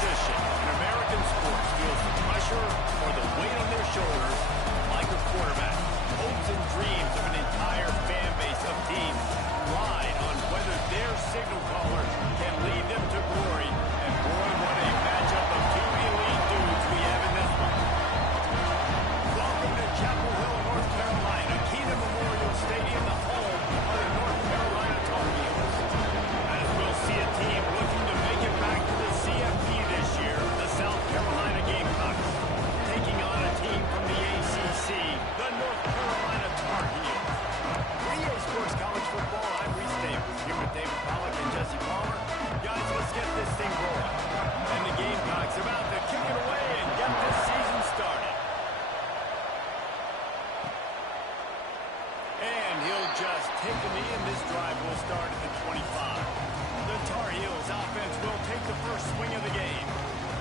position in American sports feels the pressure or the weight on their shoulders like a quarterback. Hopes and dreams of an entire fan base of teams ride on whether their signal caller can lead them to glory. And boy, what a matchup of two elite dudes we have in this one. Welcome to Chapel Hill, North Carolina, Kenan Memorial Stadium, the home of the North Carolina Tar Heels. As we'll see a team looking to make it back to the CFP this year, the South Carolina Gamecocks, taking on a team from the ACC, the North Carolina Tar Heels. EA Sports College Football, I'm Reese Davis, here with David Pollack and Jesse Palmer. Guys, let's get this thing rolling. And the Gamecocks about to kick it away and get this season started. And he'll just take the knee, and this drive will start at the 25. The Tar Heels offense will take the first swing of the game.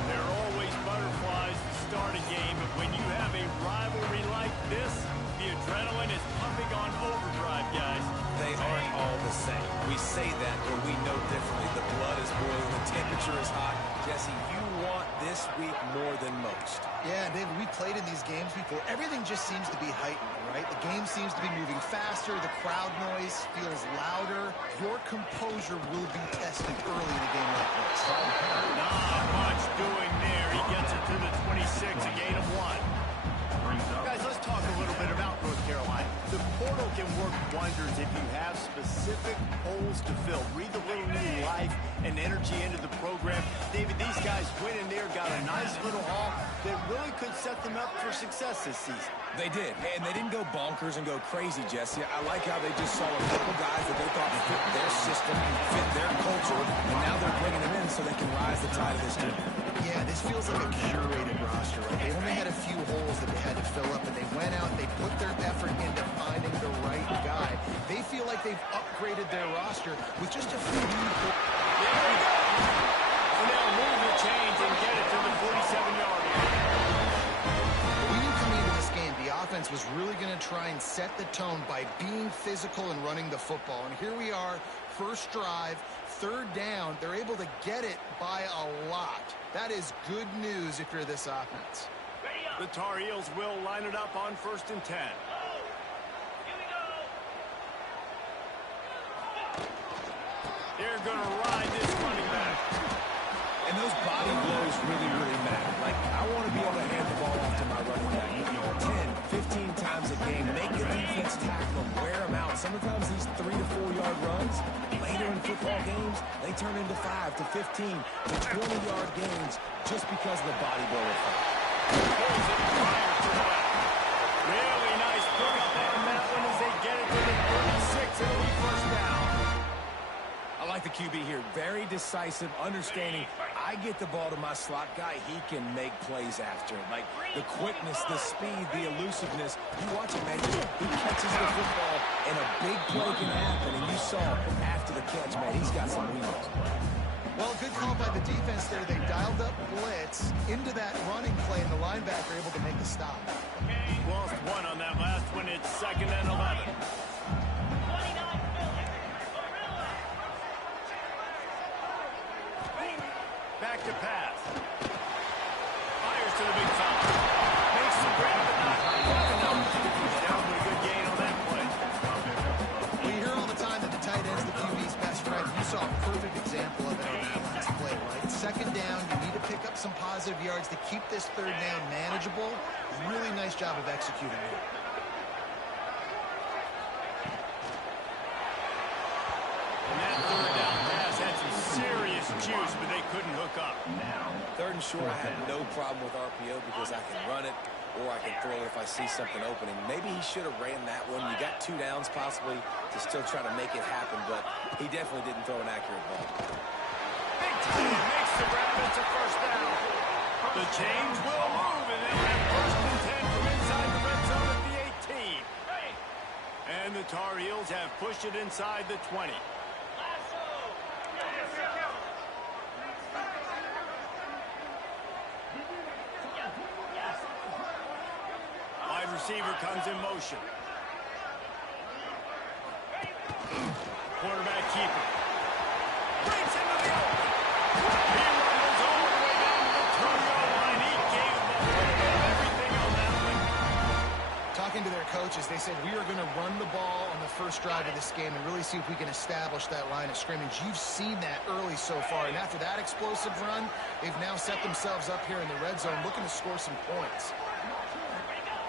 There are always butterflies to start a game, but when you have a rivalry like this, the adrenaline is pumping on overdrive, guys. They aren't all the same. We say that, but we know differently. The blood is boiling, the temperature is hot. Jesse, you want this week more than most. Yeah, David, we played in these games before. Everything just seems to be heightened, right? The game seems to be moving faster. The crowd noise feels louder. Your composure will be tested early in a game like this. Not much doing there. He gets it to the 26, a gain of 1. Guys, let's talk a little bit about North Carolina. The portal can work wonders if you have specific holes to fill. Breathe a little new life and energy into the program. David, these guys went in there, got a nice little haul that really could set them up for success this season. They did, and they didn't go bonkers and go crazy, Jesse. I like how they just saw a couple guys that they thought fit their system, fit their culture, and now they're bringing them in so they can rise the tide of this team. Yeah, this feels like a curated roster, right? They only had a few holes that they had to fill up, but they went out, they put their effort into finding the right guy. They feel like they've upgraded their roster with just a few new players. There we go. So now move the chains and get it to the 47-yard line. We knew coming into this game, the offense was really going to try and set the tone by being physical and running the football. And here we are, first drive, third down. They're able to get it by a lot. That is good news if you're this offense. The Tar Heels will line it up on 1st and 10. They're going to ride this running back. And those body blows really, really matter. Like, I want to be able to hand the ball off to my running back 10, 15 times a game. Make the defense tackle them, wear them out. Sometimes these 3 to 4 yard runs, later in football games, they turn into 5 to 15 to 20 yard gains just because of the body blow effect. Really nice pickup on that one as they get it to the 36. It'll be first down. I like the QB here. Very decisive, understanding. I get the ball to my slot guy. He can make plays after it. Like the quickness, the speed, the elusiveness. You watch him, man. He catches the football, and a big play can happen. And you saw after the catch, man, he's got some wheels. Well, good call by the defense there. They dialed up blitz into that running play, and the linebacker able to make the stop. Lost 1 on that last one. It's 2nd and 11. Back to pass. Fires to the big foul. Makes the grab, but not quite enough. Down with a good gain on that play. We hear all the time that the tight end's the QB's best friend. You saw a perfect example of it on that last play, right? 2nd down, you need to pick up some positive yards to keep this 3rd down manageable. Really nice job of executing it. And that 3rd down pass had some serious juice, but they couldn't hook up. 3rd and short, I have no problem with RPO because I can run it or I can throw it if I see something opening. Maybe he should have ran that one. You got 2 downs possibly to still try to make it happen, but he definitely didn't throw an accurate ball. Big time makes the grab. It's a first down. The chains will move, and they'll have 1st and 10 from inside the red zone at the 18. And the Tar Heels have pushed it inside the 20. Wide receiver comes in motion. Quarterback keeper. Breaks into the open. He runs all the way down talking to their coaches, they said, we are going to run the ball on the first drive of this game and really see if we can establish that line of scrimmage. You've seen that early so far, and after that explosive run, they've now set themselves up here in the red zone looking to score some points.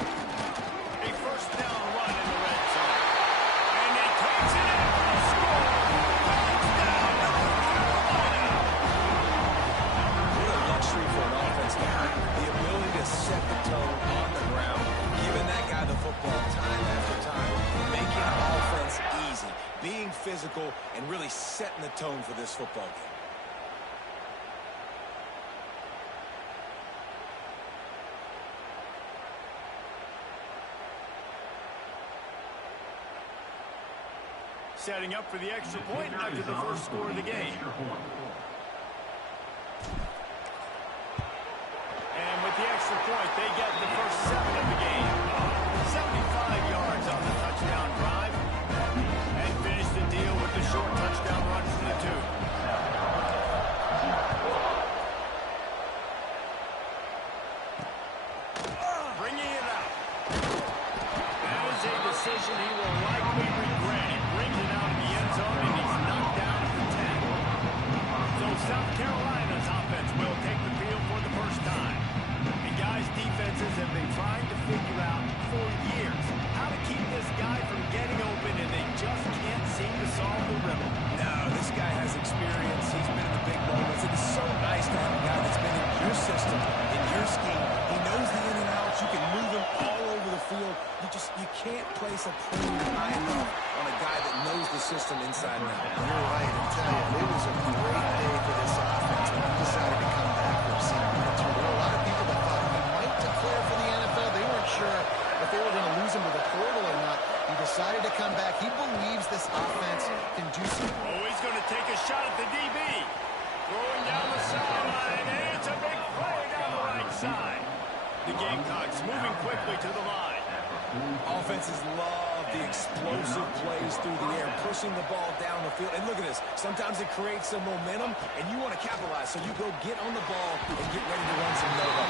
A first down run in the red zone. And he takes it out for a score. Touchdown, North Carolina. What a luxury for an offense to have. The ability to set the tone on the ground, giving that guy the football time after time, making offense easy, being physical, and really setting the tone for this football game. Setting up for the extra point after the first score of the game. And with the extra point, they get the first 7 of the game. 75 yards on the touchdown drive. And finish the deal with the short touchdown run from the 2. Bringing it out. That is a decision he will likely regret. He brings it out in the end zone, and he's knocked down at the 10. So South Carolina's offense will take the field for the first time. And guys, defenses have been trying to figure out for years how to keep this guy from getting open, and they just can't seem to solve the riddle. No, this guy has experience. He's been in the big moments. It is so nice to have a guy that's been in your system, in your scheme. He knows the in and outs. You can move him all over the field. You can't place a premium high enough on a guy that knows the system inside and out. You're right. I tell you, it was a great day for this offense when he decided to come back for a senior tour. There were a lot of people that thought he might declare for the NFL. They weren't sure if they were going to lose him to the portal or not. He decided to come back. He believes this offense can do something. Oh, he's going to take a shot at the DB. Throwing down the sideline, and it's a big play down the right side. The Gamecocks moving quickly to the line. Offenses love the explosive plays through the air, pushing the ball down the field. And look at this. Sometimes it creates some momentum, and you want to capitalize. So you go get on the ball and get ready to run some no-ho.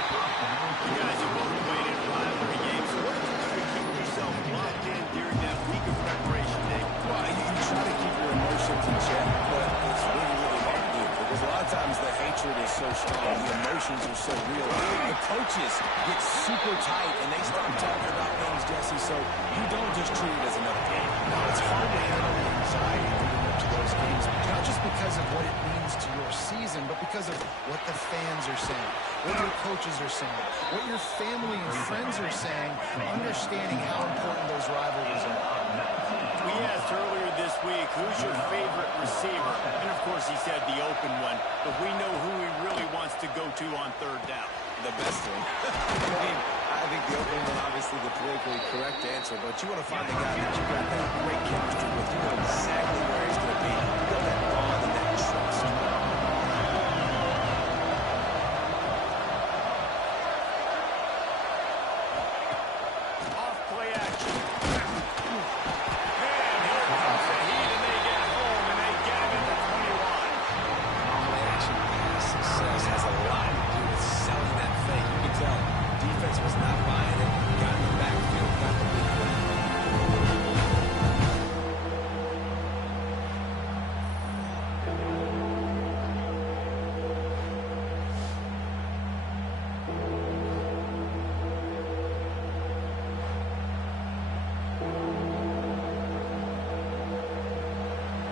You guys have both played in rivalry games. So what did you do to keep yourself locked in during that week of preparation, Dave? Well, you try to keep your emotions in check, but it's really, really hard to do. Because a lot of times the hatred is so strong, the emotions are so real. The coaches get super tight, and they start talking about things, Jesse, so you don't just treat it as another game. Now, it's hard to handle the anxiety leading up to those games, not just because of what it means to your season, but because of what the fans are saying, what your coaches are saying, what your family and friends are saying, understanding how important those rivalries are. We asked earlier this week, who's your favorite receiver? And, of course, he said the open one, but we know who he really wants to go to on third down. The best one. I think the open one, obviously the politically correct answer, but you want to find the guy that you got that great chemistry with. You know exactly where he's going to be. You got that bond and that trust. Off play action. And here comes the heat, and they get home, and they get him at the 21. Play action pass success has a lot to do with selling that fake. You can tell defense was not buying it. Got in the backfield, got the big play.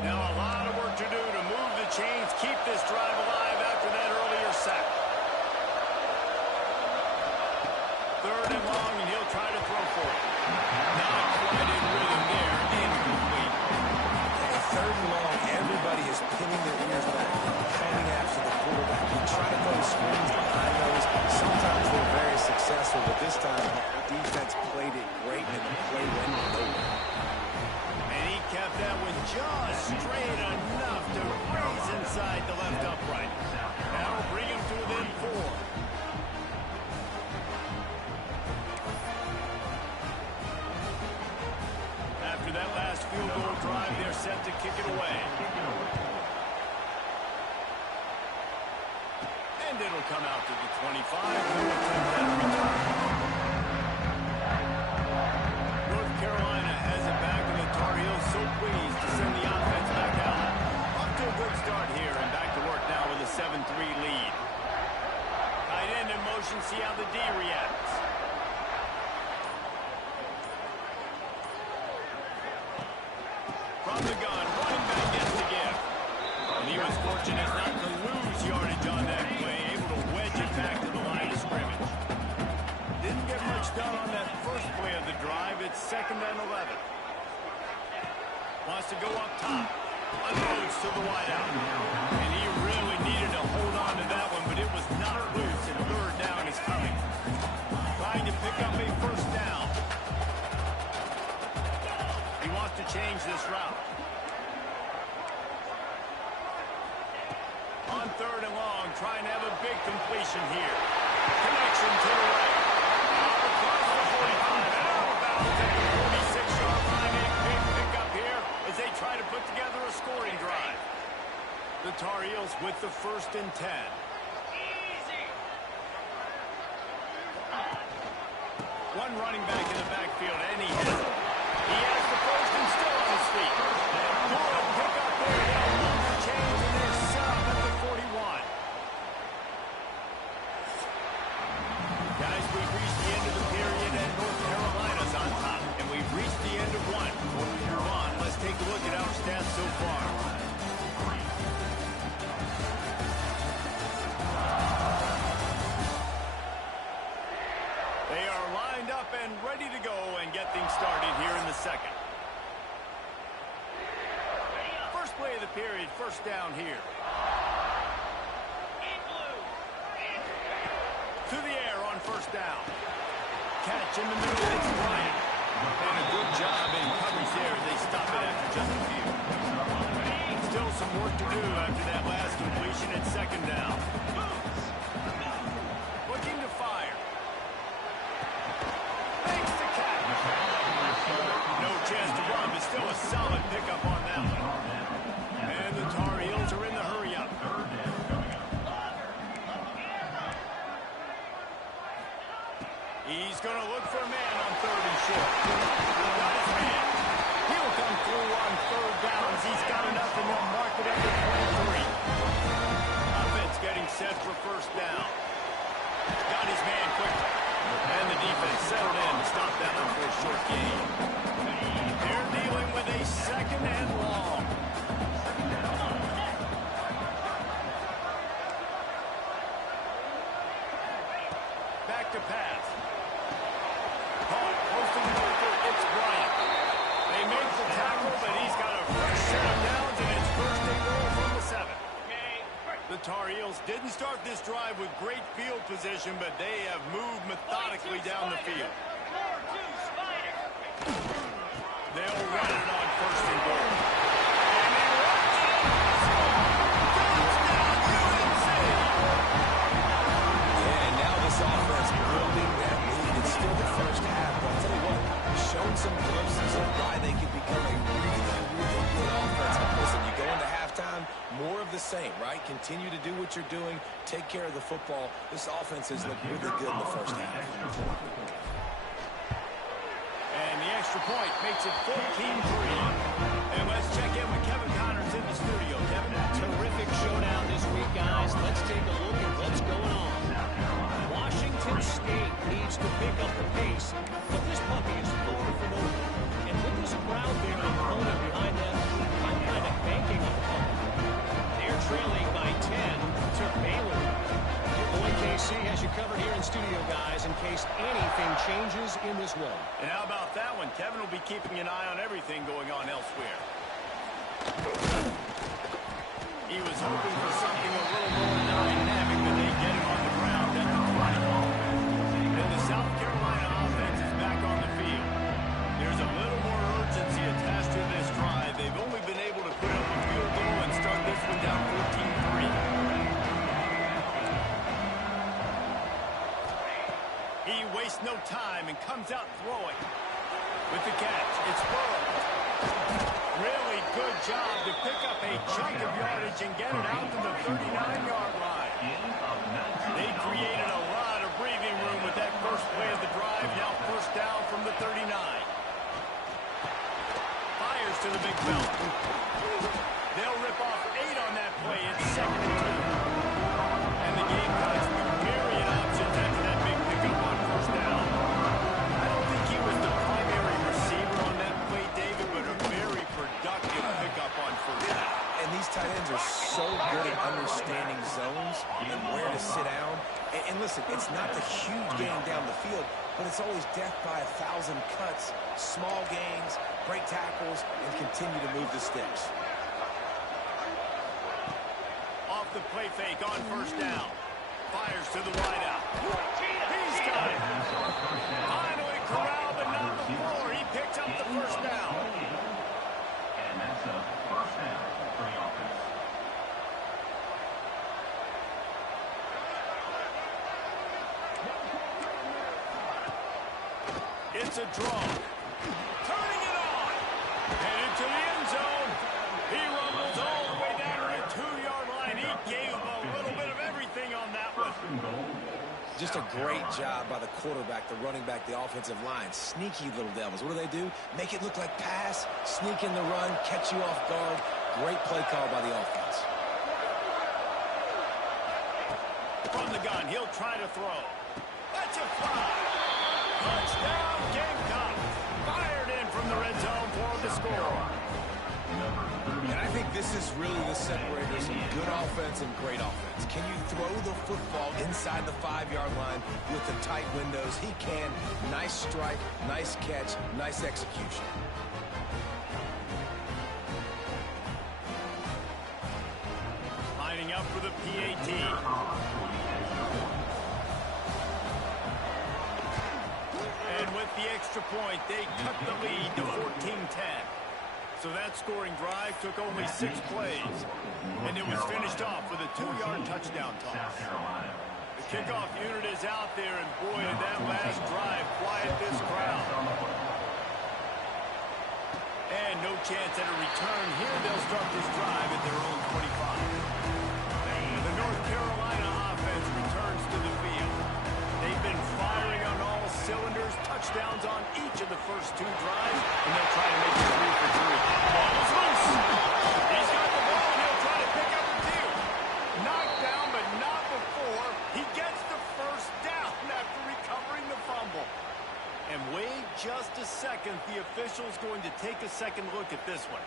Now a lot of work to do to move the chains, keep this drive alive after that earlier sack. Third and long, and he'll try to throw for it. Not quite in rhythm there. Incomplete. Third and long, everybody is pinning their ears back, coming after the quarterback. You try to throw screens behind those. Sometimes they're very successful, but this time the defense played it great, and the play went nowhere. And he kept that one just straight enough to raise inside the left upright. Now bring him to within 4. After that last field goal drive, they're set to kick it away. And it'll come out to the 25. They'll attempt that return. from the gun. Running back gets the gift. And he was fortunate not to lose yardage on that play, able to wedge it back to the line of scrimmage. Didn't get much done on that first play of the drive. It's 2nd and 11. Wants to go up top. Unloads to the wideout. And he really needed to hold on to that one, but it was not loose, and 3rd down is coming. Trying to pick up a 1st down. He wants to change this route. On 3rd and long, trying to have a big completion here. Connection to the right. Out across the 45. Out of bounds at the 46-yard line. A big pickup here as they try to put together a scoring drive. The Tar Heels with the 1st and 10. One running back in the backfield, and he has it. He has the 1st and still on his feet. Good pickup there. They'll move the chains, and they're set up at the 41. Guys, we've reached the end of the period, and North Carolina's on top. And we've reached the end of one. Before we move on, let's take a look at our stats so far. They are lined up and ready to go and get things started here in the 2nd. First play of the period, 1st down here. To the air on 1st down. Catch in the middle, it's Bryant. And a good job in coverage there. They stop it after just a few. Still some work to do after that last completion at 2nd down. Looking to fire. Makes the catch. No chance to run, but still a solid pickup on that one. And the Tar Heels are in the hurry-up. He's going to look for a man on 3rd and short. Got his man. He'll come through on 3rd downs. He's got enough, and they'll mark it up at 23. Offense getting set for 1st down. Got his man quickly. And the defense settled in to stop that one for a short gain. They're dealing with a 2nd and long. Back to pass. Caught close to the marker. It's Bryant. They make the tackle, but he's got a fresh set of downs, and it's 1st and goal from the 7. The Tar Heels didn't start this drive with great field position, but they have moved methodically down the field. They'll run it on 1st and goal. And now this offense building that lead. It's still the 1st half, but I'll tell you what, shown some glimpses of why they could become a really, really good offense. Listen, you go into halftime, more of the same, right? Continue to do what you're doing, take care of the football. This offense has looked really good in the 1st half. And the extra point makes it 14-3. And let's check in with Kevin Connors in the studio. Kevin? Terrific showdown this week, guys. Let's take a look at what's going on. Washington State needs to pick up the pace, but this puppy is far from over. And with this crowd there and opponent behind them, I'm kind of banking on the puppy. They're trailing by 10 to Baylor. Your boy KC has you covered here in studio, guys, in case anything changes in this one. And how about that one? Kevin will be keeping an eye on everything going on elsewhere. He was hoping for something a little more dynamic, but they get him on the ground at the 20. And the South Carolina offense is back on the field. There's a little more urgency attached to this drive. They've only been able to put up a field goal and start this one down 14-3. He wastes no time and comes out throwing. With the catch, it's Burrow. Really good job to pick up a chunk of yardage and get it out to the 39-yard line. They created a lot of breathing room with that first play of the drive. Now 1st down from the 39. Fires to the big fella. They'll rip off 8 on that play. It's 2nd and 2. And the Gamecocks with myriad options after that big pickup on 1st down. I don't think he was the primary receiver on that play, David, but a very productive It's not the huge gain down the field, but it's always death by 1,000 cuts, small gains, break tackles, and continue to move the sticks. Off the play fake on first down. Fires to the wideout. He's got it. Finally corralled, but not before. He picks up the first down. And that's a first down for the offense. It's a draw. Turning it on. Headed to the end zone. He rumbles all the way down to the 2-yard line. He gave him a little bit of everything on that one. Just a great job by the quarterback, the running back, the offensive line. Sneaky little devils. What do? Make it look like pass, sneak in the run, catch you off guard. Great play call by the offense. From the gun, he'll try to throw. That's a fly. Touchdown, Gamecocks. Fired in from the red zone for the score. And I think this is really the separator from good offense and great offense. Can you throw the football inside the 5-yard line with the tight windows? He can. Nice strike, nice catch, nice execution. Lining up for the PAT. And with the extra point, they cut the lead to 14-10. So that scoring drive took only 6 plays. And it was finished off with a 2-yard touchdown toss. The kickoff unit is out there, and boy, did that last drive quiet this crowd. And no chance at a return here. They'll start this drive at their own 25. The North Carolina offense returns to the field. They've been firing on all cylinders, touchdowns on each of the first 2 drives, and they'll try to make it 3 for 3. Ball is loose. He's got the ball, and he'll try to pick up a 2. Knocked down, but not before. He gets the first down after recovering the fumble. And wait just a second. The official's going to take a second look at this one.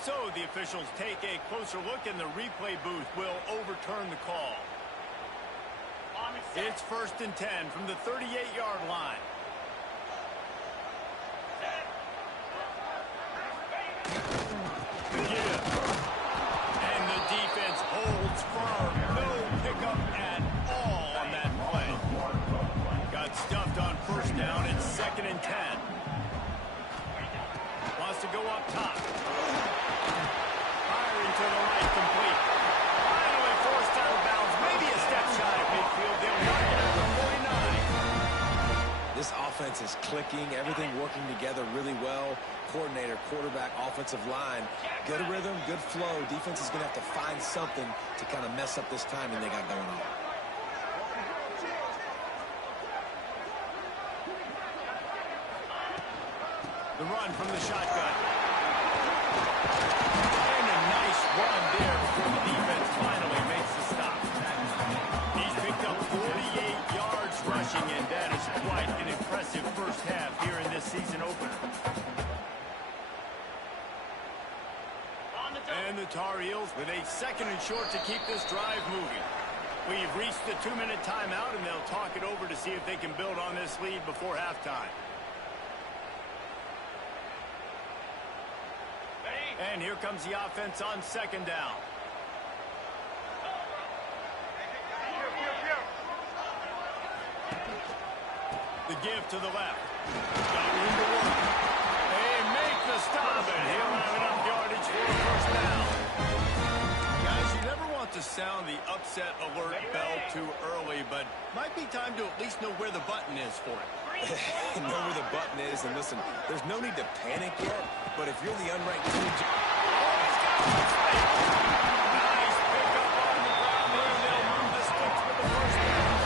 So the officials take a closer look, and the replay booth will overturn the call. It's 1st and 10 from the 38-yard line. And the defense holds firm. No pickup at all on that play. Got stuffed on first down. It's 2nd and 10. Wants to go up top. Firing to the right, complete. Finally forced out of bounds. Maybe a step shy of midfield. They'll knock it at the 49. This offense is clicking, everything working together really well. Coordinator, quarterback, offensive line. Good rhythm, good flow. Defense is going to have to find something to kind of mess up this timing they got going on. The run from the shotgun. And a nice run there before the defense finally makes the stop. He's picked up 48 yards rushing, and that is quite an impressive first half here in this season opener. And the Tar Heels with a 2nd and short to keep this drive moving. We've reached the 2-minute timeout, and they'll talk it over to see if they can build on this lead before halftime. And here comes the offense on 2nd down. The give to the left. Got room to work. They make the stop, and he'll have enough yardage for a first down. Guys, you never want to sound the upset alert bell too early, but might be time to at least know where the button is for it. Know where the button is, and listen, there's no need to panic yet, but if you're the unranked team... Nice pickup on the ground there. They'll move the sticks with the first down.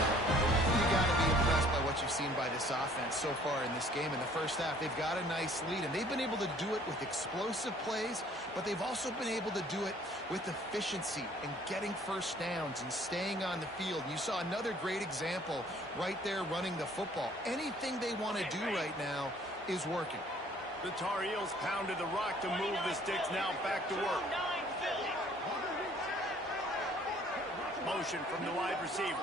You got to be impressed by what you've seen by this offense so far in this game. In the first half, they've got a nice lead, and they've been able to do it with explosive plays, but they've also been able to do it with efficiency and getting first downs and staying on the field. You saw another great example right there running the football. Anything they want to do right now is working. The Tar Heels pounded the rock to move the sticks, now back to work. Motion from the wide receiver.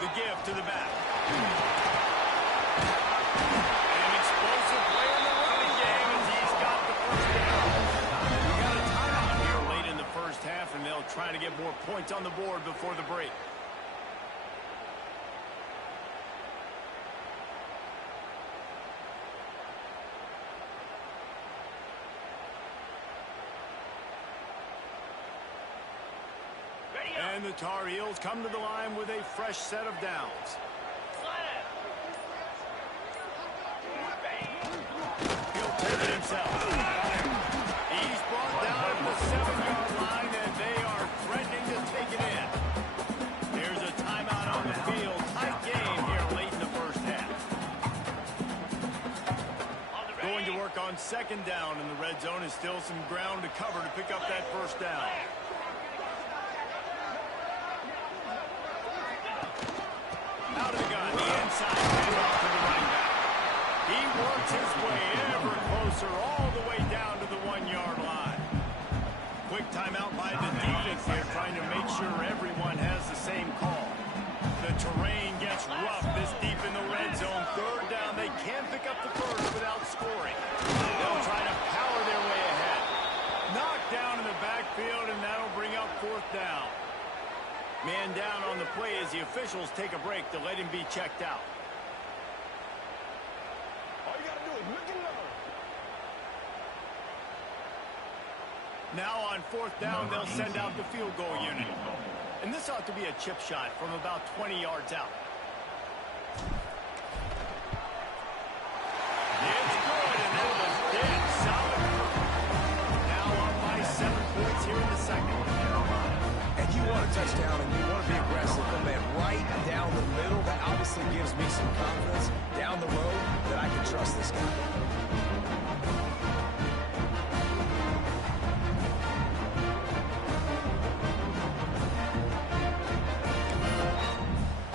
The give to the back. An explosive play in the running game as he's got the first down. We got a timeout here late in the first half, and they'll try to get more points on the board before the break. And the Tar Heels come to the line with a fresh set of downs. He'll take it himself. He's brought down at the 7-yard line, and they are threatening to take it in. Here's a timeout on the field. Tight game here late in the first half. Going to work on second down in the red zone is still some ground to cover to pick up that first down. Out of the gun, the inside handoff to the running back. He works his way ever closer, all the way down to the 1-yard line. Quick timeout by the defense here, trying to make sure everyone has the same call. The terrain gets rough this deep in the red zone. Third down, they can't pick up the first without scoring. They'll try to power their way ahead. Knocked down in the backfield, and that'll bring up fourth down. Man down on the play as the officials take a break to let him be checked out. All you got to do is look it over. Now on fourth down, they'll send out the field goal unit. And this ought to be a chip shot from about 20 yards out. It's good, and that was dead solid. Now on by 7 points here in the second. And you want a touchdown, and you want to be aggressive, but man, right down the middle, that obviously gives me some confidence down the road that I can trust this guy.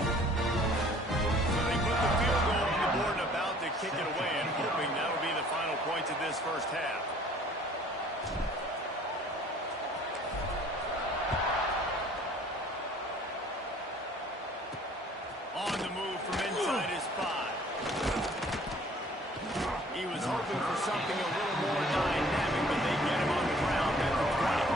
So they put the field goal on the board and about to kick it away, and hoping that'll be the final points of this first half. On the move from inside his 5. He was hoping for something a little more dynamic, but they get him on the ground at the 20.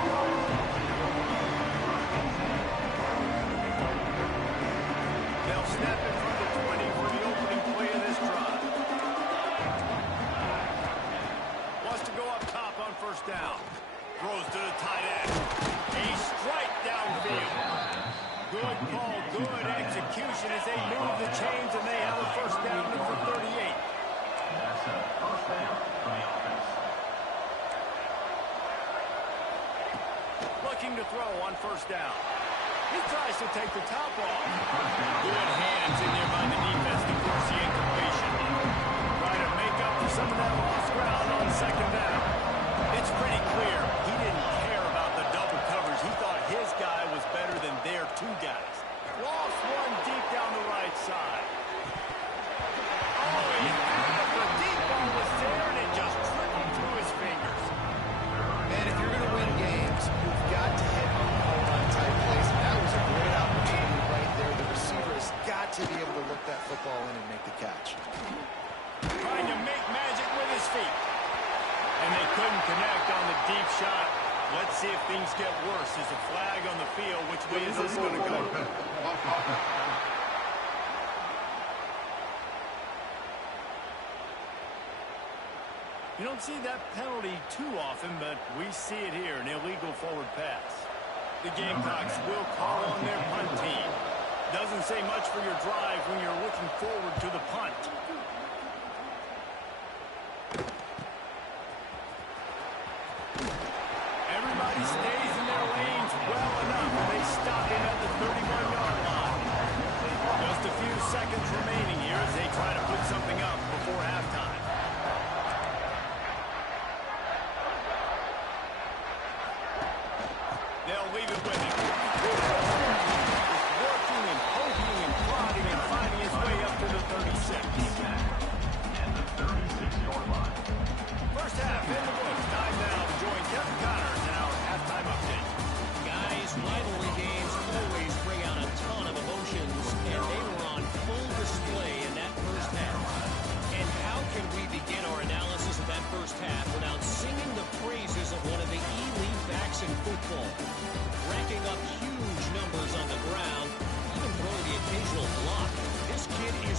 They'll snap it from the 20 for the opening play of this drive. Wants to go up top on first down. Throws to the tight end. A strike downfield. Good call, good execution as they move the chains, and they have a first down for 38. That's a first down for the offense. Looking to throw on first down. He tries to take the top off. Good hands in there by the defense to force the incompletion. Try to make up for some of that lost ground on second down. It's pretty clear he didn't care about the double coverage. He thought his guy was better than their 2 guys. Lost one deep down the right side. Oh, he had it. The deep ball was there, and it just trickled through his fingers. And if you're going to win games, you've got to hit on home-run type plays. And that was a great opportunity right there. The receiver has got to be able to look that football in and make the catch. Trying to make magic with his feet. And they couldn't connect on the deep shot. Let's see if things get worse. There's a flag on the field. Which way is this going to go? You don't see that penalty too often, but we see it here, an illegal forward pass. The Gamecocks will call on their punt team. Doesn't say much for your drive when you're looking forward to the punt. Everybody stays in their lanes well enough, and they stop him at the 31-yard line. Just a few seconds remaining here as they try to put something up before halftime. They'll leave it with him. Just working and poking and prodding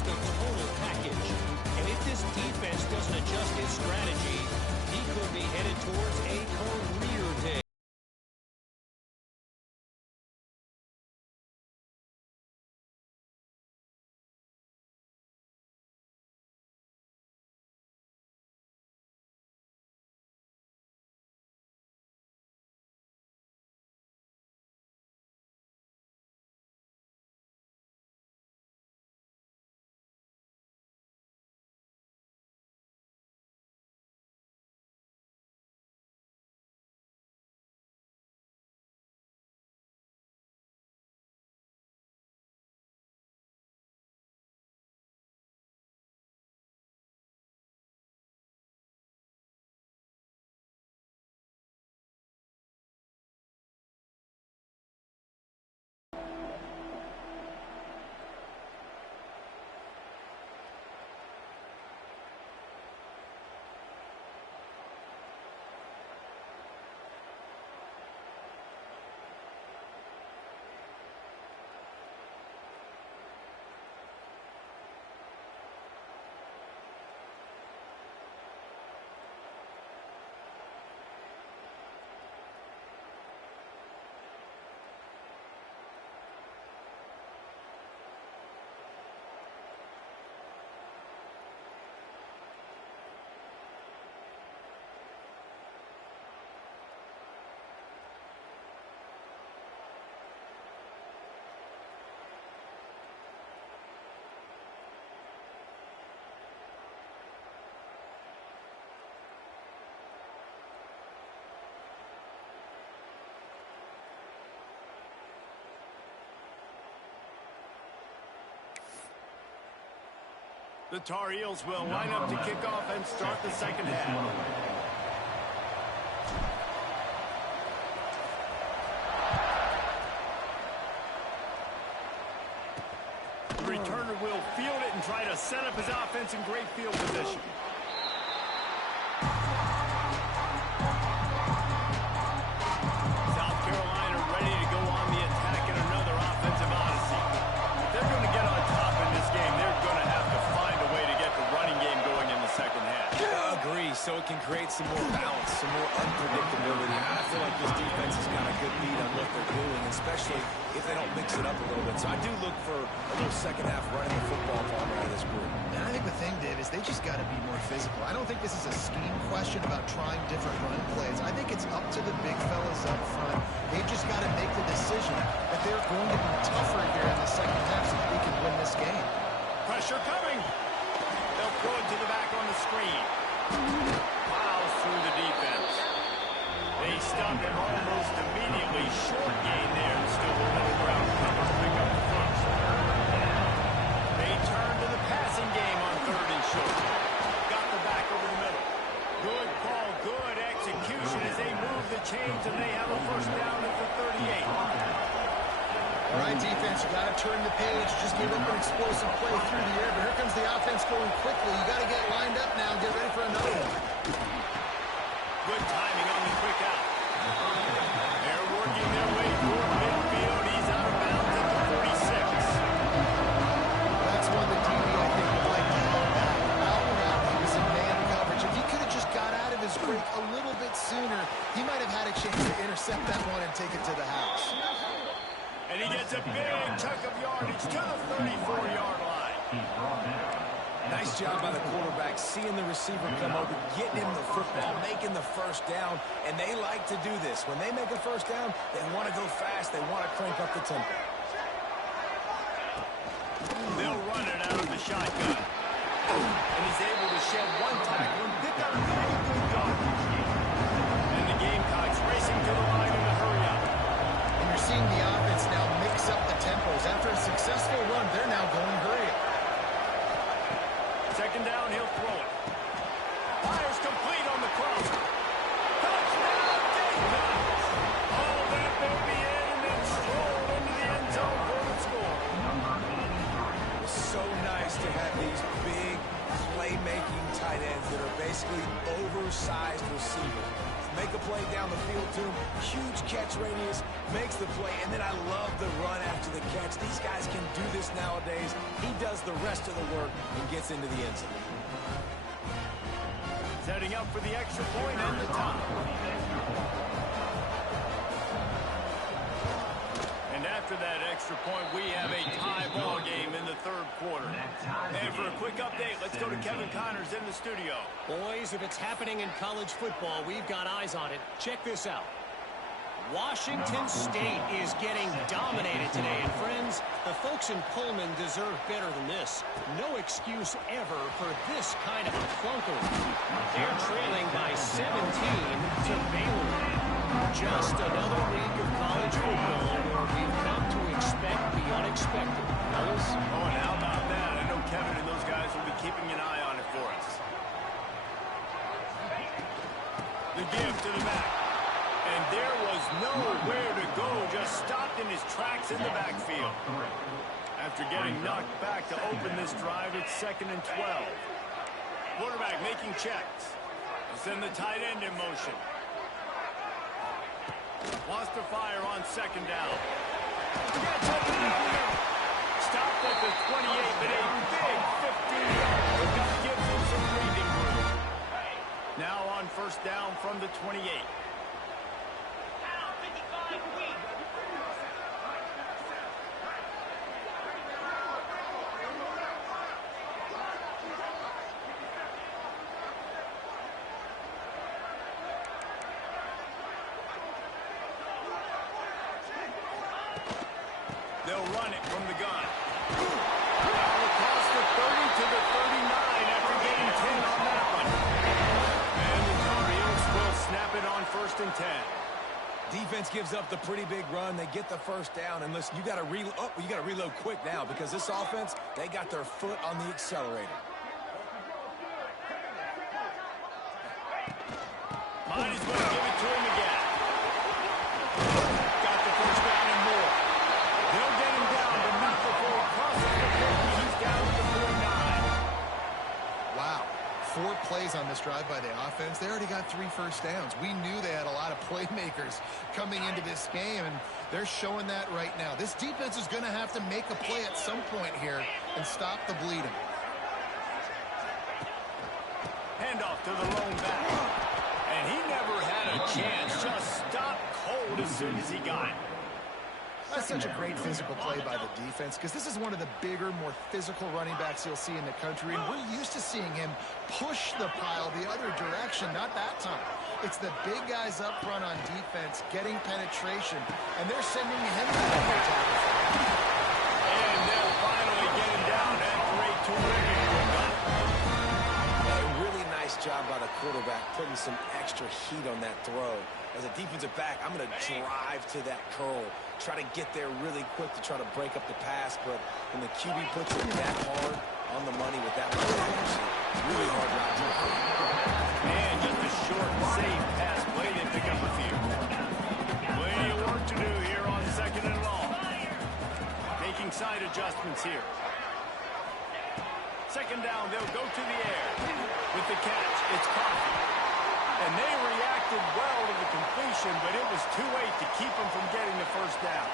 just a total package. And if this defense doesn't adjust its strategy, he could be headed towards a career day. The Tar Heels will line up to kick off and start the second half. The returner will field it and try to set up his offense in great field position. South Carolina ready to go on the attack in another offensive odyssey. If they're going to get on top in this game, they're going to have to find a way to get the running game going in the second half. I agree, so it can create some more balance, some more unpredictability. I feel like this defense has got a good beat on what they're doing, especially if they don't mix it up a little bit. So I do look for a little second half running the football ball out of this group. And I think the thing, Dave, is they just got to be more physical. I don't think this is a scheme question about trying different run plays. I think it's up to the big fellas up front. They've just got to make the decision that they're going to be tougher here in the second half so that we can win this game. Pressure coming. They'll throw it to the back on the screen. Plows through the defense. They stop him almost immediately. Short gain there and still a little ground cover to pick up the first. They turn to the passing game on third and short. Got the back over the middle. Good call, good execution as they move the chains and they have a first down at the 38. All right, defense, you got to turn the page. Just give up an explosive play through the air, but here comes the offense going quickly. You got to get lined up now and get ready for another one. Good timing on the quick out. They're working their way toward midfield. He's out of bounds at the 46. That's one that DB, I think, would like to have back. Out and out, he was in man coverage. If he could have just got out of his break a little bit sooner, he might have had a chance to intercept that one and take it to the house. And he gets a big chunk of yardage to the 34-yard line. Nice job by the quarterback, seeing the receiver come over, getting him the football, making the first down, and they like to do this. When they make a first down, they want to go fast, they want to crank up the tempo. They'll run it out of the shotgun. And he's able to shed one tackle and pick up really good yardage. And the Gamecocks racing to the line in a hurry up. And you're seeing the offense now mix up the tempos. After a successful run, they're now going hurry up. Second down, he'll throw it. Fires complete on the crosser. Touchdown, Gamecocks! All that baby in and then strolled into the end zone for the score. It's so nice to have these big playmaking tight ends that are basically oversized receivers. make a play down the field to him. Huge catch radius, makes the play, and then I love the run after the catch. These guys can do this nowadays. He does the rest of the work and gets into the end zone. Setting up for the extra point and the tie. And after that extra point, we have a tie ball game in the third quarter. And for a quick update, let's go to Kevin Connors in the studio. Boys, if it's happening in college football, we've got eyes on it. Check this out. Washington State is getting dominated today. And friends, the folks in Pullman deserve better than this. No excuse ever for this kind of a clunker. They're trailing by 17 to Baylor. Just another week of college football where we've come to expect the unexpected. Fellas? Oh, and how about that? I know Kevin and those guys will be keeping an eye on it for us. The give to the back. And there was nowhere to go, just stopped in his tracks in the backfield. After getting knocked back to open this drive, it's 2nd and 12. Quarterback making checks. Send the tight end in motion. Wants to fire on 2nd down. Stopped at the 28, but a big 15-yard pickup gives him some breathing room. Now on 1st down from the 28. They'll run it from the gun. Now across the 30 to the 39 after getting 10 on that one. And the Tar Heels will snap it on 1st and 10. Defense gives up the pretty big run. They get the 1st down. And listen, you got to reload quick now because this offense, they got their foot on the accelerator. Might as well give it to him again. Got the 1st down and more. They'll get him down, but not before he crosses the 50. He's down to the 49. Wow. 4 plays on this drive by the offense. They already got 3 first downs. We knew they had a lot of playmakers coming into this game, and they're showing that right now. This defense is going to have to make a play at some point here and stop the bleeding. Handoff to the lone back. And he never had a chance. Just stopped cold as soon as he got it. That's such a great physical play by the defense because this is one of the bigger, more physical running backs you'll see in the country, and we're used to seeing him push the pile the other direction, not that time. It's the big guys up front on defense getting penetration, and they're sending him to the tackle. And they'll finally get him down after a terrific pickup. A really nice job by the quarterback putting some extra heat on that throw. As a defensive back, I'm going to drive to that curl, try to get there really quick to try to break up the pass, but when the QB puts it that hard on the money with that much accuracy, really hard not to. And just a short, safe pass play. They pick up a few. Plenty of work to do here on 2nd and long. Making side adjustments here. 2nd down, they'll go to the air. With the catch, it's Coffee. And they reacted well to the completion, but it was too late to keep them from getting the 1st down.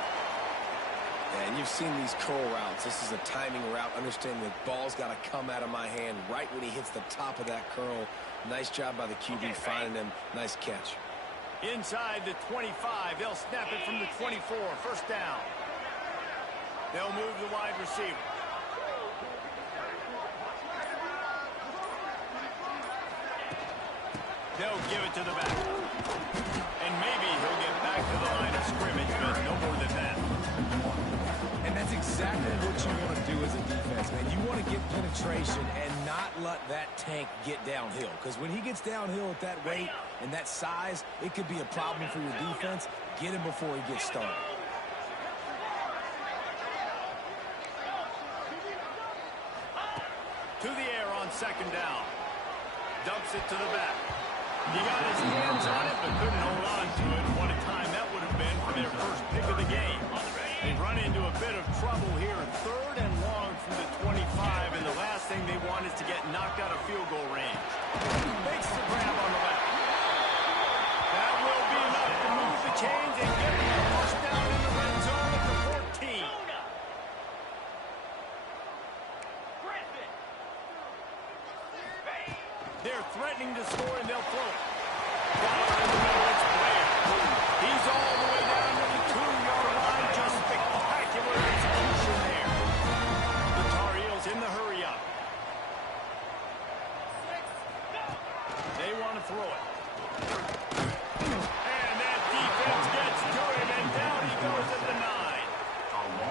And you've seen these curl routes. This is a timing route. Understand the ball's got to come out of my hand right when he hits the top of that curl. Nice job by the QB finding him. Nice catch. Inside the 25, they'll snap it from the 24. 1st down. They'll move the wide receiver. They'll give it to the back. And maybe he'll get back to the line of scrimmage, but no more than that. And that's exactly what you want to do as a defense, man. You want to get penetration and not let that tank get downhill. Because when he gets downhill at that rate and that size, it could be a problem for your defense. Get him before he gets started. To the air on 2nd down. Dumps it to the back. He got his hands on it, but couldn't hold on to it. What a time that would have been for their 1st pick of the game. They run into a bit of trouble here. 3rd and long from the 25, and the last thing they want is to get knocked out of field goal range. Makes the grab on the left. They're threatening to score, and they'll throw it. Down in the middle, it's Blair. He's all the way down to the 2-yard line. Just spectacular execution there. The Tar Heels in the hurry up. They want to throw it. And that defense gets to him, and down he goes at the 9.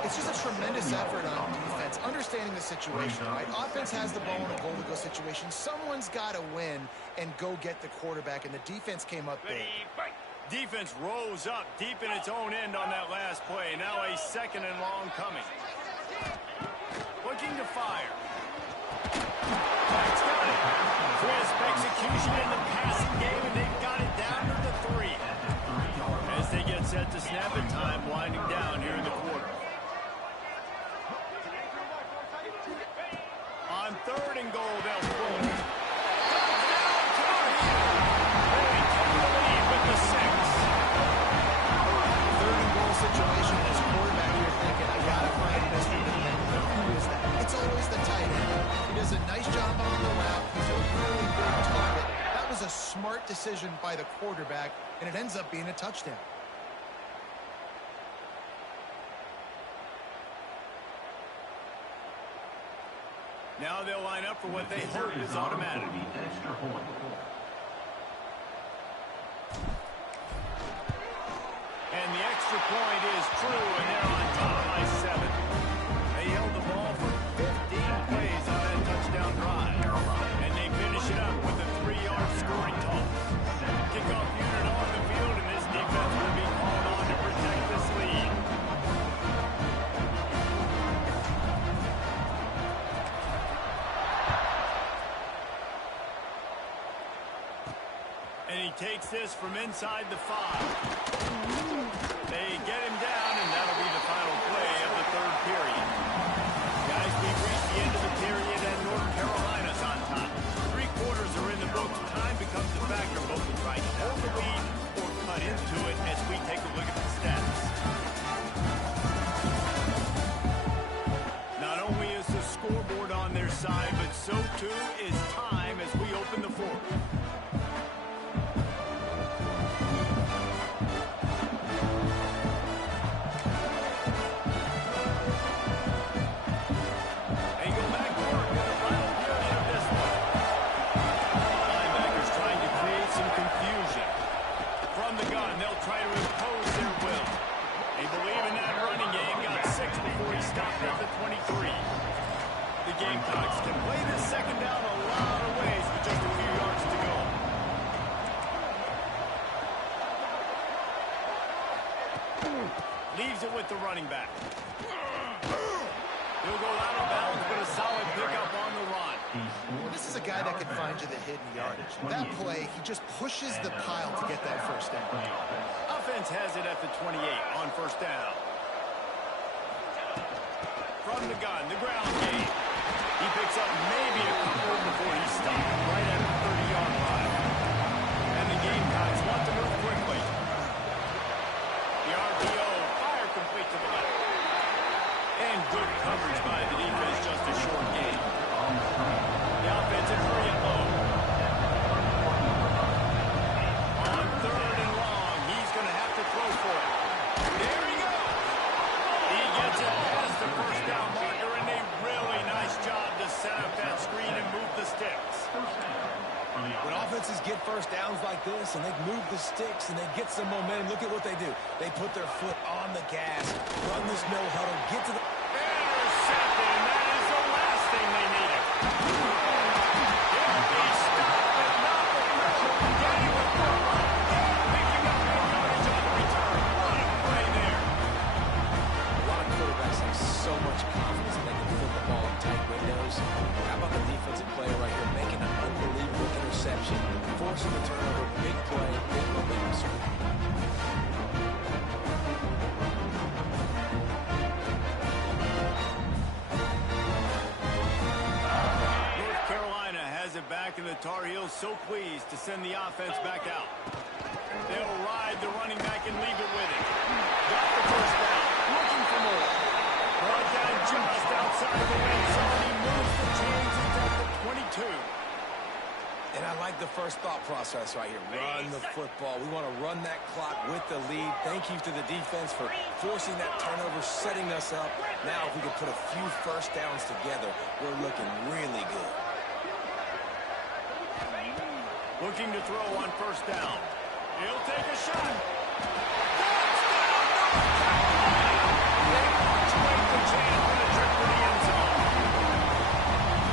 It's just a tremendous effort on defense, understanding the situation, right? Offense has the ball in a goal-to-go situation. Someone's got to win and go get the quarterback, and the defense came up big. Defense rose up deep in its own end on that last play. Now a 2nd and long coming. Looking to fire. That's got it. Crisp execution in the passing game, and they've got it down to the 3. As they get set to snap it, time winding down here in the quarter. On 3rd and goal, they'll throw it. Touchdown, Tar Heels! They take the lead with the 6. 3rd and goal situation. As a quarterback, you're thinking, I got to find Mr. Dependable. Who is that? It's always the tight end. He does a nice job on the route. He's a really big target. That was a smart decision by the quarterback, and it ends up being a touchdown. Now they'll line up for what they hope is automatic. Extra point. And the extra point is true, and they're on top by 7. They held the ball for 15 plays on that touchdown drive. And they finish it up with a 3-yard scoring toss. Kickoff unit on the field, and this defense will be called on to protect this lead. And he takes this from inside the 5. They get him down, and that'll be the final play of the 3rd period. Guys, we've reached the end of the period, and North Carolina's on top. 3 quarters are in the books. Time becomes a factor, both to try to hold the lead or cut into it as we take a look at the stats. Not only is the scoreboard on their side, but so too is time as we open the 4th. Try to impose their will. They believe in that running game. Got 6 before he stopped at the 23. The Gamecocks can play this 2nd down a lot of ways with just a few yards to go. Leaves it with the running back. He'll go out of bounds, but a solid pickup on the run. Well, this is a guy that can find you the hidden yardage. That play, he just pushes the pile to get that 1st down. Offense has it at the 28 on 1st down. From the gun, the ground game. He picks up maybe a couple before he stopped right at the 30-yard line. And the Gamecocks want to move quickly. The RPO, fire complete to the left. And good coverage by the defense, just a short game. The offense in hurry and low. On 3rd and long, he's going to have to throw for it. There he goes. He gets it past the 1st down marker, and a really nice job to set up that screen and move the sticks. When offenses get 1st downs like this and they move the sticks and they get some momentum, look at what they do. They put their foot on the gas, run this no huddle, get to the... Intercepted, and that is the last thing they needed. He'll be stopped, but not the pressure. Getting the ball up and picking up the yardage on the return. What a play there. A lot of quarterbacks have so much confidence that they can flip the ball in tight windows. How about the defensive player right here making an unbelievable interception, forcing the turnover, big play, big momentum swing. North Carolina has it back, and the Tar Heels so pleased to send the offense back out. They'll ride the running back and leave it with him. Got the 1st down, looking for more. Brought down just outside the red zone. He moves the chains. It's at the 22. And I like the first thought process right here. Run the football. We want to run that clock with the lead. Thank you to the defense for forcing that turnover, setting us up. Now if we can put a few first downs together, we're looking really good. Looking to throw on first down. He'll take a shot.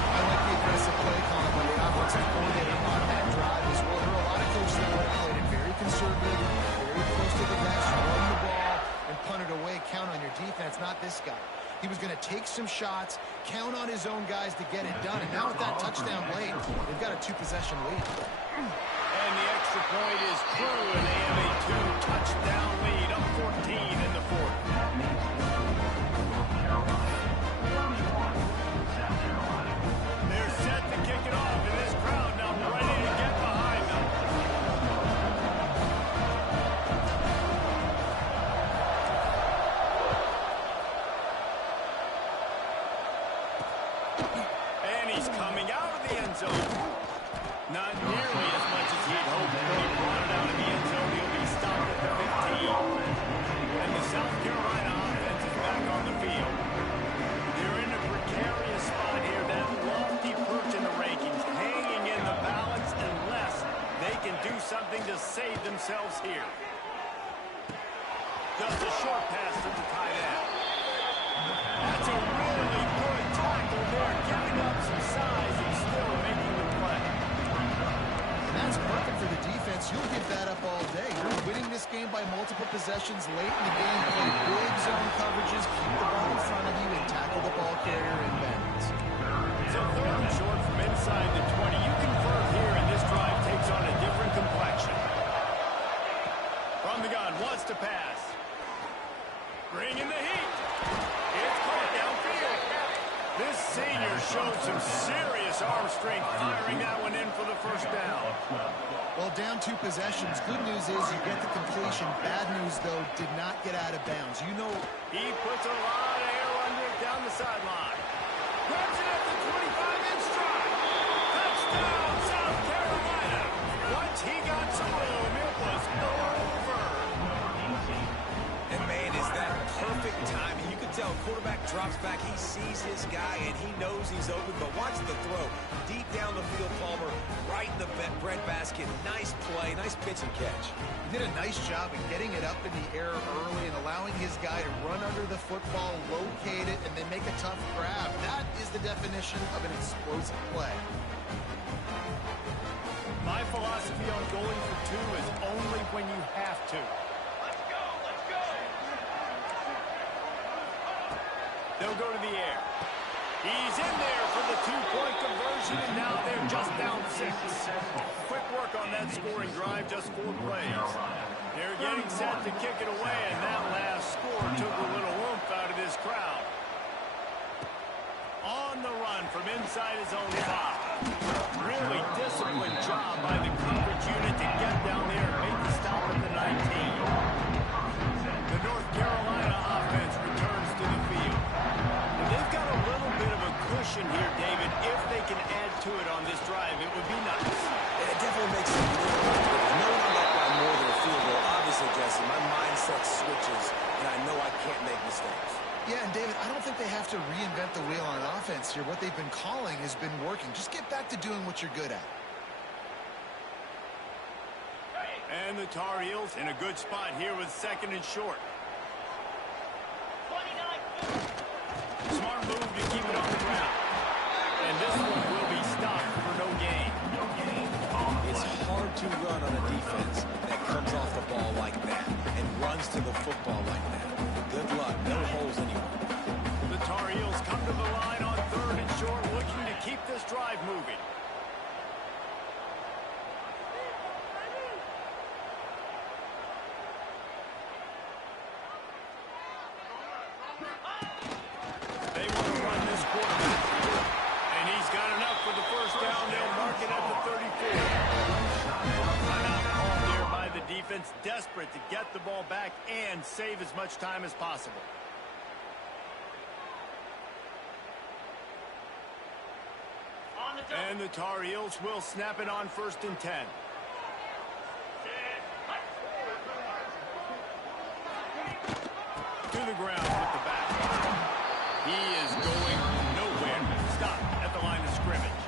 I like the aggressive play calling by the offensive coordinator on that drive as well. There are a lot of coaches that would have played it very conservative, very close to the vest, run the ball, and punt it away. Count on your defense, not this guy. He was going to take some shots, count on his own guys to get it done. And now with that touchdown late, they've got a 2-possession lead. And the extra point is through, and they have a 2-touchdown lead, up 14 in the fourth. They're set to kick it off, and this crowd now ready to get behind them. And he's coming out of the end zone. Not nearly as much as he'd hoped. He brought it out of the end zone. He'll be stopped at the 15. And the South Carolina offense is back on the field. They're in a precarious spot here. That lofty perch in the rankings, hanging in the balance unless they can do something to save themselves here. Just a short pass to the tight end. That's a really good tackle there, giving up some size and still making the play. That's perfect for the defense. You'll give that up all day. You're winning this game by multiple possessions late in the game. Play big zone coverages, keep the ball in front of you, and tackle the ball carrier in bounds. So third and short from inside the 20. You convert here, and this drive takes on a different complexion. From the gun, wants to pass. Bringing the heat. It's caught downfield. This senior showed some serious arm strength, firing that one in for the first down. Well, down 2 possessions. Good news is you get the completion. Bad news, though, did not get out of bounds. You know, He puts a lot of air under it down the sideline. Grabs it at the 25-inch stride. Touchdown, South Carolina. Once he got some room, it was over. And man, is that perfect timing. You can tell quarterback drops back. He sees his guy, and he knows he's open. But watch the throw. Deep down the field, Palmer, right in the breadbasket. Nice play, nice pitch and catch. he did a nice job of getting it up in the air early and allowing his guy to run under the football, locate it, and then make a tough grab. That is the definition of an explosive play. My philosophy on going for 2 is only when you have to. They'll go to the air. He's in there for the 2-point conversion, and now they're just down 6. Quick work on that scoring drive, just 4 plays. They're getting set to kick it away, and that last score took a little oomph out of this crowd. On the run from inside his own 5. Really disciplined job by the coverage unit to get down there and make the stop at the 19. The North Carolina offense returns to the field. And they've got a little bit of a cushion here, David. If they can add to it on this drive, it would be nice. It definitely makes it no one up by more than a field goal. Obviously, Jesse, my mindset switches, and I know I can't make mistakes. Yeah, and David, I don't think they have to reinvent the wheel on offense here. What they've been calling has been working. Just get back to doing what you're good at. And the Tar Heels in a good spot here with 2nd and short. Smart move to keep it on the ground. And this one will be stopped for no gain. It's hard to run on a defense that comes off the ball like that and runs to the football like that. Good luck. No holes anywhere. The Tar Heels come to the line on 3rd and short, looking to keep this drive moving. They want to run this quarterback. And he's got enough for the first down. They'll mark it at the 34. Timeout called there by the defense, desperate to get the ball back and save as much time as possible. On the And the Tar Heels will snap it on 1st and 10. To the ground with the back. He is going nowhere. Stop at the line of scrimmage.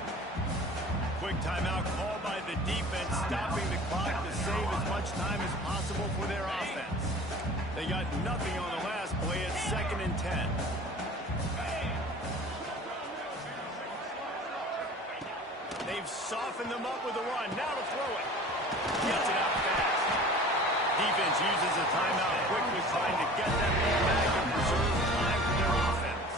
Quick timeout called by the defense, stopping the clock to save as much time as possible for their offense. They got nothing on the last play at 2nd and 10. They've softened them up with a run. Now to throw it. Gets it out fast. Defense uses a timeout quickly, trying to get that ball back and preserve time for their offense.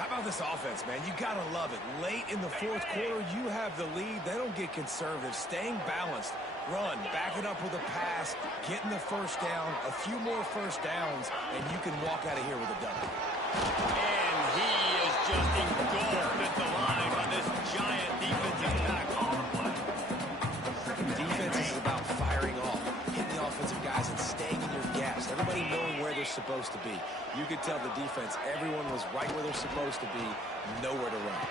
How about this offense, man? You got to love it. Late in the 4th quarter, you have the lead. They don't get conservative. Staying balanced. Run, back it up with a pass, getting the 1st down, a few more 1st downs, and you can walk out of here with a W. And he is just engulfed at the line on this giant defensive tackle. Defense is about firing off, hitting the offensive guys and staying in your gaps. Everybody knowing where they're supposed to be. You could tell the defense, everyone was right where they're supposed to be, nowhere to run.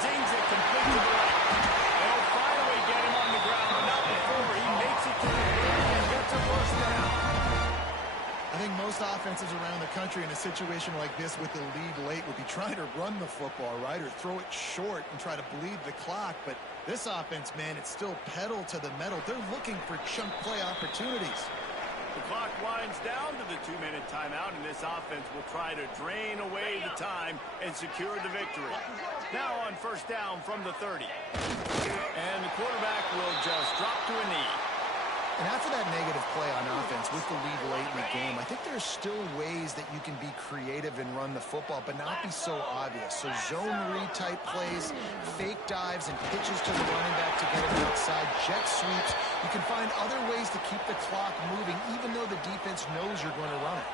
Zings it complete to the right. They'll finally get him on the ground, but not before he makes it to the 30 and gets a 1st down. I think most offenses around the country in a situation like this with the lead late would be trying to run the football, right, or throw it short and try to bleed the clock. But this offense, man, it's still pedal to the metal. They're looking for chunk play opportunities. The clock winds down to the 2-minute timeout, and this offense will try to drain away the time and secure the victory. Now on 1st down from the 30. And the quarterback will just drop to a knee. And after that negative play on offense with the lead late in the game, I think there's still ways that you can be creative and run the football, but not be so obvious. So zone read type plays, fake dives, and pitches to the running back to get him outside, jet sweeps. You can find other ways to keep the clock moving, even though the defense knows you're going to run it.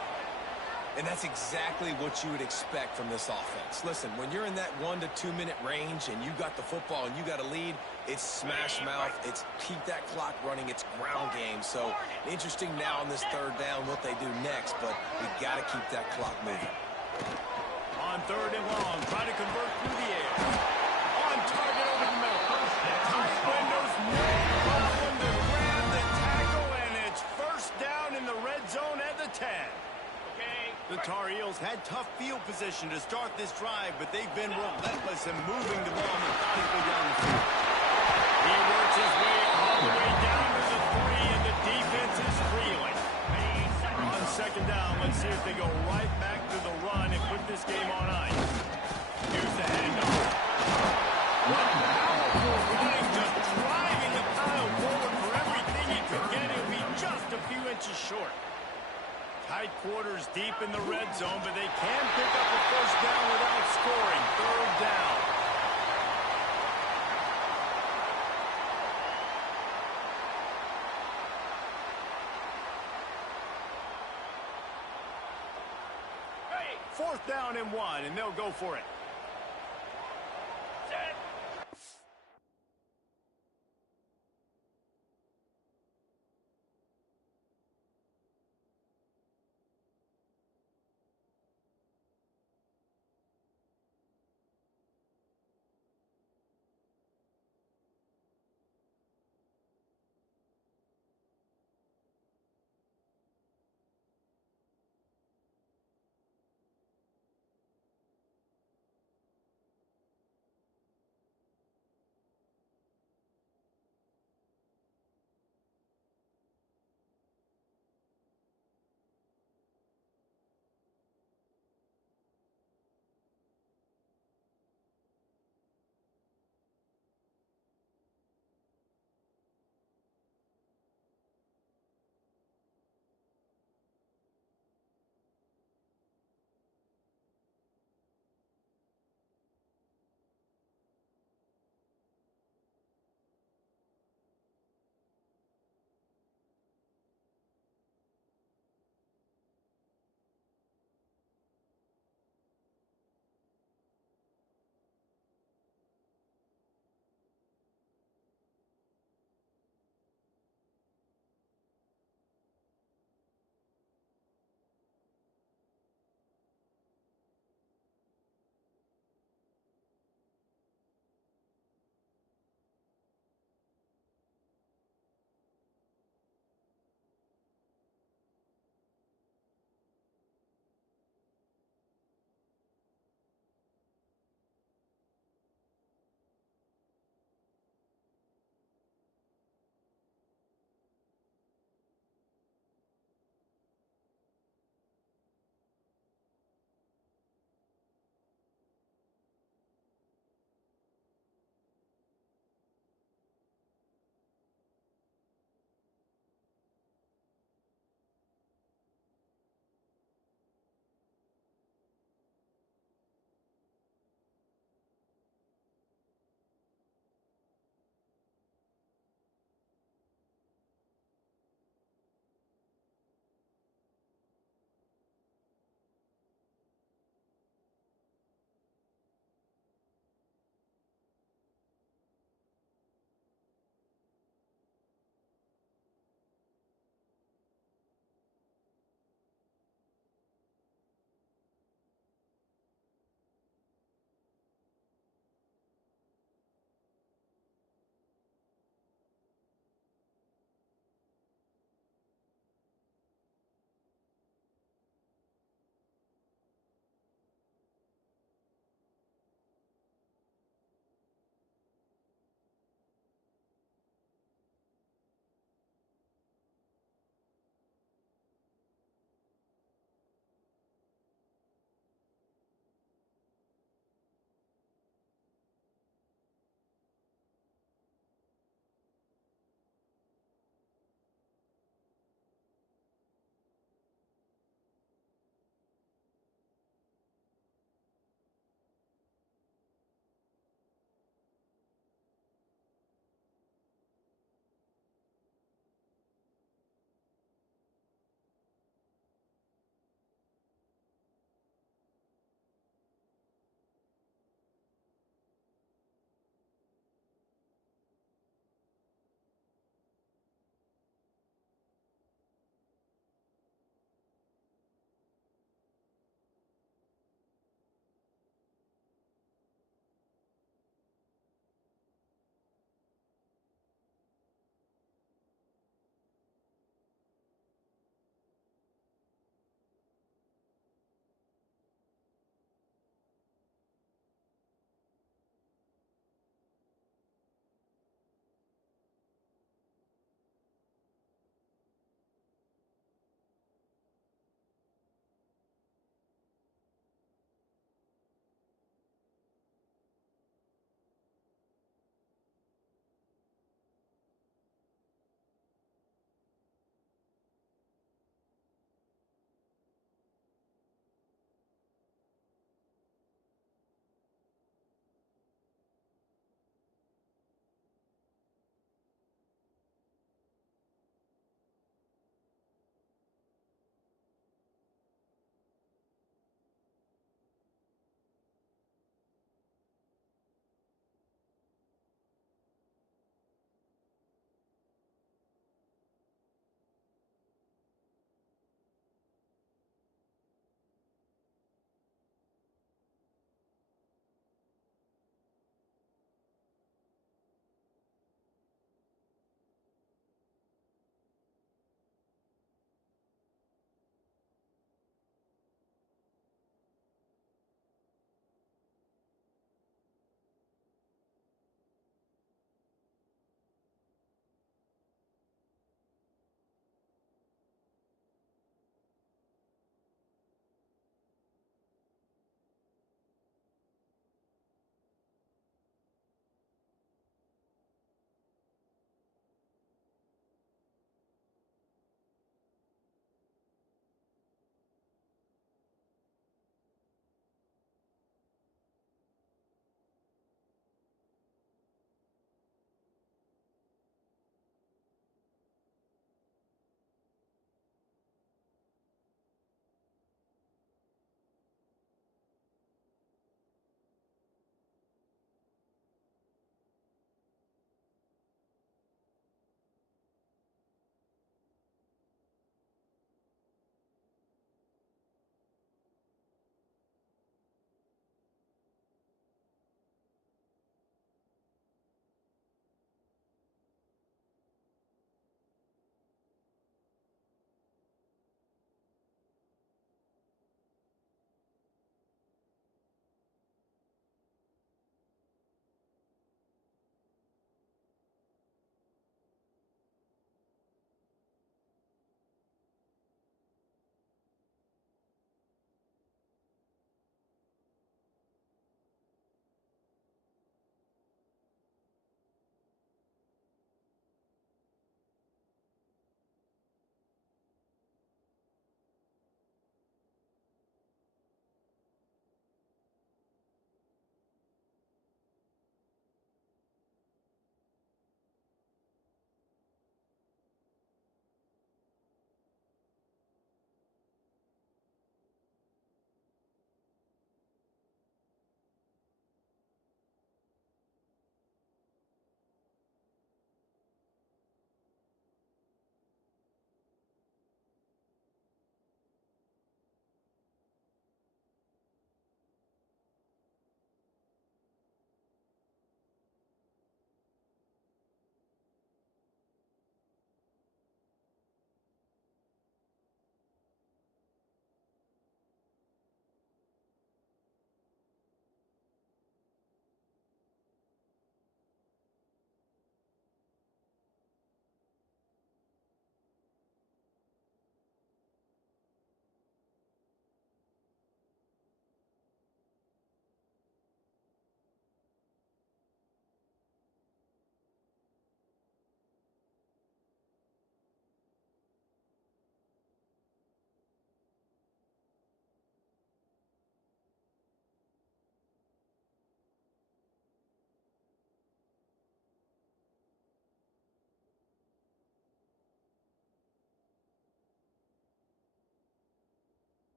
And that's exactly what you would expect from this offense. Listen, when you're in that 1 to 2 minute range and you got the football and you got a lead, it's smash mouth, it's keep that clock running, it's ground game. So interesting now on this 3rd down what they do next, but we got to keep that clock moving. On 3rd and long, try to convert through the air. On target over the middle. Tight windows, no problem to grab the tackle, and it's 1st down in the red zone at the 10. The Tar Heels had tough field position to start this drive, but they've been relentless in moving the ball methodically down the field. He works his way all the way down to the 3, and the defense is reeling. On 2nd down, let's see if they go right back to the run and put this game on ice. Here's the handoff. What powerful running, just driving the pile forward for everything he could get. He'll be just a few inches short. Tight quarters deep in the red zone, but they can pick up a 1st down without scoring. 3rd down. Hey. 4th down and 1, and they'll go for it. Set.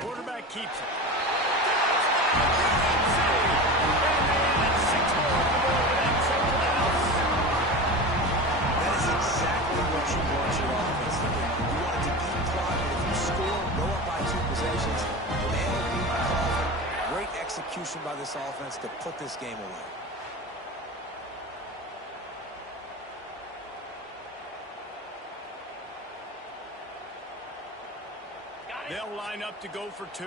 Quarterback keeps it. That is exactly what you want your offense to do. You want it to eat clock, and if you score, go up by 2 possessions, nail beat Crawford. Great execution by this offense to put this game away. They'll line up to go for 2.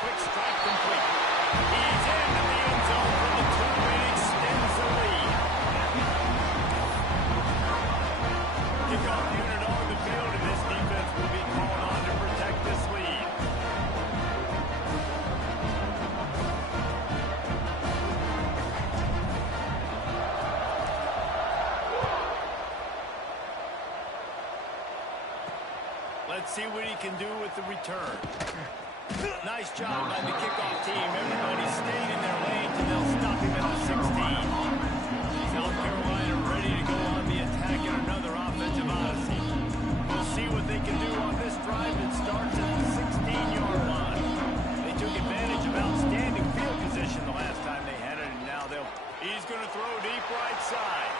Quick strike complete. He's into the end zone for the 2 and extends the lead. Kickoff unit on the field, and this defense will be called on to protect this lead. Let's see what he can do with the return. Nice job by the kickoff team. Everybody stayed in their lanes, and they'll stop him at the 16. South Carolina ready to go on the attack in another offensive odyssey. We'll see what they can do on this drive that starts at the 16-yard line. They took advantage of outstanding field position the last time they had it, and now he's going to throw deep right side.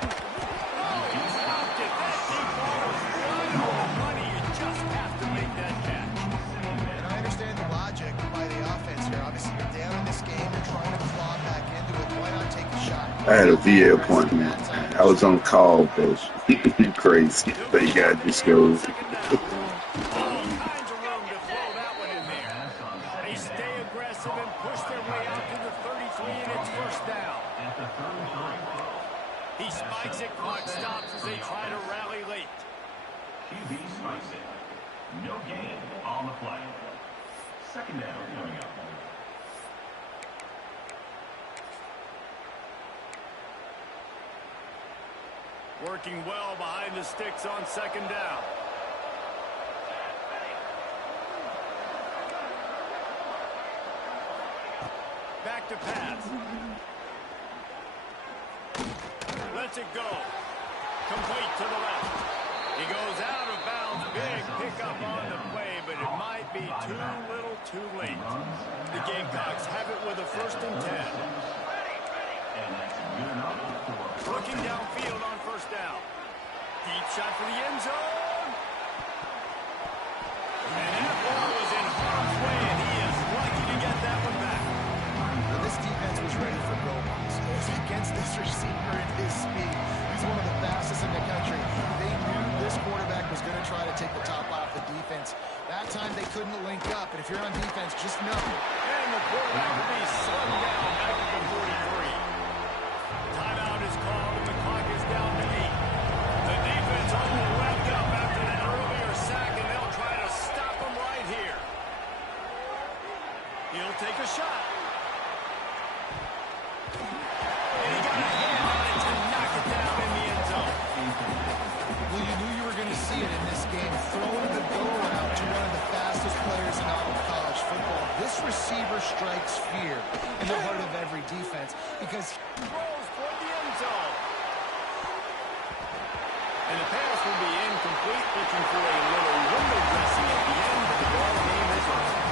Oh, he stopped it. That deep ball was right on the money. You just have to make that catch. And I understand the logic by the offense here. Obviously, you're down in this game. You're trying to claw back into it. Why not take a shot? I had a VA appointment. I was on call, but crazy. But you got this goes. All kinds of room to throw that one in there. They stay aggressive and push their way out to the 33, and it's first down. He spikes it, clock stops as they try to rally late. QB spikes it. No gain on the play. Second down coming up. Working well behind the sticks on second down. Back to pass. Lets it go. Complete to the left. He goes out of bounds. Big pickup on the play, but it might be too little too late. The Gamecocks have it with a 1st and 10. Looking downfield on first down. Deep shot for the end zone. And that ball was in harm's way, and he is lucky to get that one back. Well, this defense was ready for goal lines. Against this receiver at his speed. He's one of the fastest in the country. They knew this quarterback was going to try to take the top off the defense. That time they couldn't link up, and if you're on defense, just know. And the quarterback will be slung down back at the 43. Timeout is called, and the clock is down to 8. The defense all revved up after that earlier sack, and they'll try to stop him right here. He'll take a shot. And he got a hand on it to knock it down in the end zone. Well, you knew you were going to see it in this game. Throwing the go route to one of the fastest players in all of college football. This receiver strikes fear in the heart of every defense because he rolls toward the end zone. And the pass will be incomplete, looking for a little window dressing at the end, but the ball game is over.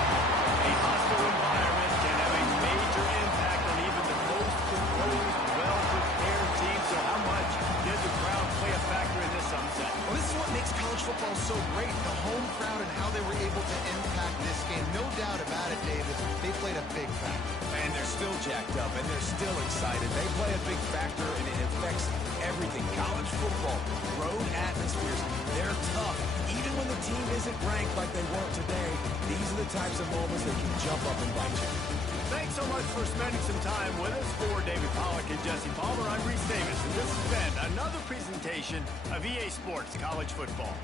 A hostile environment can have a major impact on even the most composed, well-prepared team. So how much did the crowd play a factor in this upset? well, this is what makes college football so great. The home crowd and how they were able to impact this game. No doubt about it, David. They played a big factor. And they're still jacked up, and they're still excited. They play a big factor, and it affects everything. College football, road atmospheres, they're tough. Even when the team isn't ranked like they weren't today, these are the types of moments that can jump up and bite you. Thanks so much for spending some time with us. For David Pollack and Jesse Palmer, I'm Reese Davis, and this has been another presentation of EA Sports College Football.